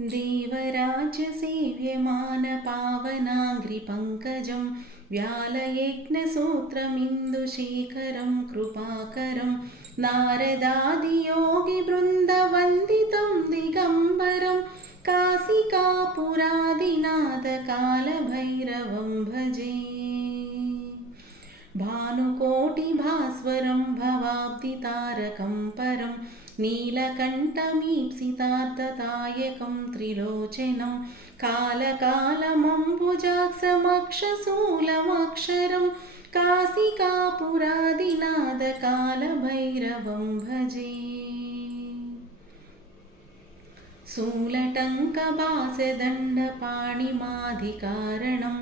देवराज्यसेव्यमानपावनाङ्घ्रिपङ्कजं व्यालयज्ञसूत्रमिन्दुशेखरं कृपाकरं नारदादियोगिवृन्दवन्दितं दिगम्बरं काशिकापुरादिनाथकालभैरवं भजे। भानुकोटिभास्वरं भवाब्धितारकं परं नीलकण्ठमीप्सितार्थदायकं त्रिलोचनं कालकालमम्बुजाक्षमक्षशूलमक्षरं काशिकापुरादिनाथकालभैरवं भजे। शूलटङ्कभासदण्डपाणिमाधिकारणं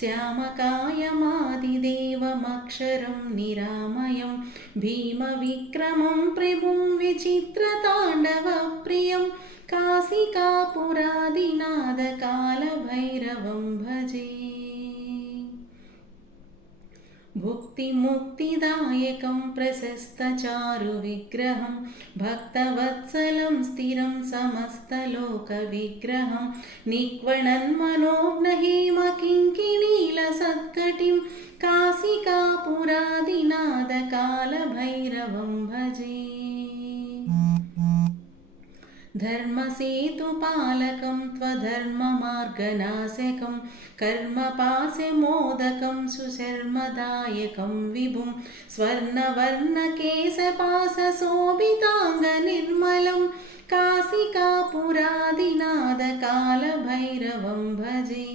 श्यामकायमादिदेवमक्षरं निरामयं भीमविक्रमं प्रभुं विचित्रताण्डवप्रियं काशिकापुरादिनाथकालभैरवं भजे। भुक्तिमुक्तिदायकं प्रशस्तचारुविग्रहं भक्तवत्सलं स्थिरं समस्तलोकविग्रहं निक्वणन्मनोज्ञहेमकिङ्किणीलसत्कटिं काशिकापुरादिनाथकालभैरवं भजे। धर्मसेतुपालकं त्वधर्ममार्गनाशकं कर्मपाशमोदकं सुशर्मदायकं विभुं स्वर्णवर्णकेशपाशशोभिताङ्गनिर्मलं काशिकापुरादिनाथकालभैरवं भजे।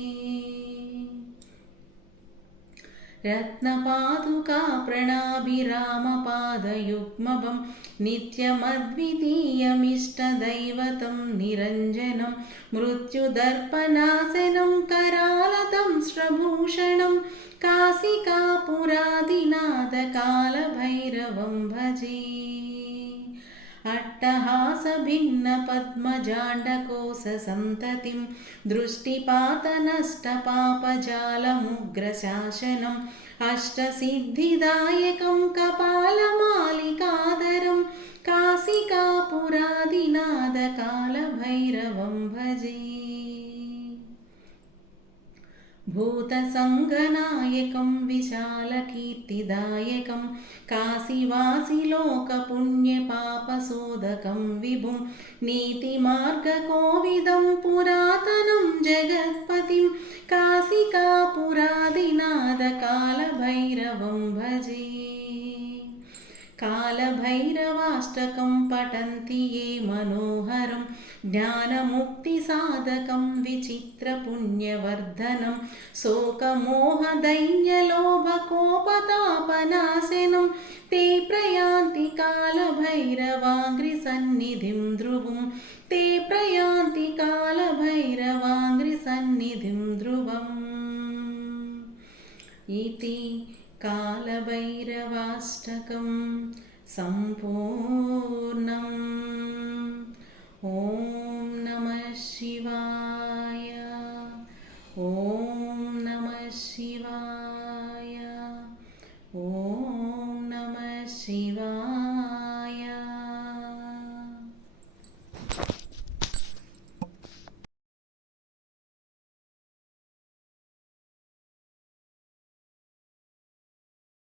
रत्नपादुकाप्रणाभिरामपादयुग्मं नित्यमद्वितीयमिष्टदैवतं निरञ्जनं मृत्युदर्पनाशनं करालतं श्रभूषणं काशिकापुरादिनाथकालभैरवं भजे। अट्टहासभिन्नपद्मजाण्डकोशसन्ततिं दृष्टिपातनष्टपापजालमुग्रशासनम् अष्टसिद्धिदायकं कपालमालिकाधरं काशिकापुरादिनाथकालभैरवं भजे। भूतसङ्गनायकं विशालकीर्तिदायकं काशीवासिलोकपुण्यपापशोधकं विभुं नीतिमार्गकोविदं पुरातनं जगत्पतिं काशिकापुरादिनाथकालभैरवं भजे। कालभैरवाष्टकं पठन्ति ये मनोहरं ज्ञानमुक्तिसाधकं विचित्रपुण्यवर्धनं शोकमोहदैन्यलोभकोपतापनाशनं ते प्रयान्ति कालभैरवाङ्घ्रिसन्निधिं ध्रुवं ते प्रयान्ति कालभैरवाङ्घ्रिसन्निधिं ध्रुवम् इति कालभैरवाष्टकं सम्पूर्णम्। ॐ नमः शिवाय। ॐ नमः शिवाय। ॐ नमः शिवाय।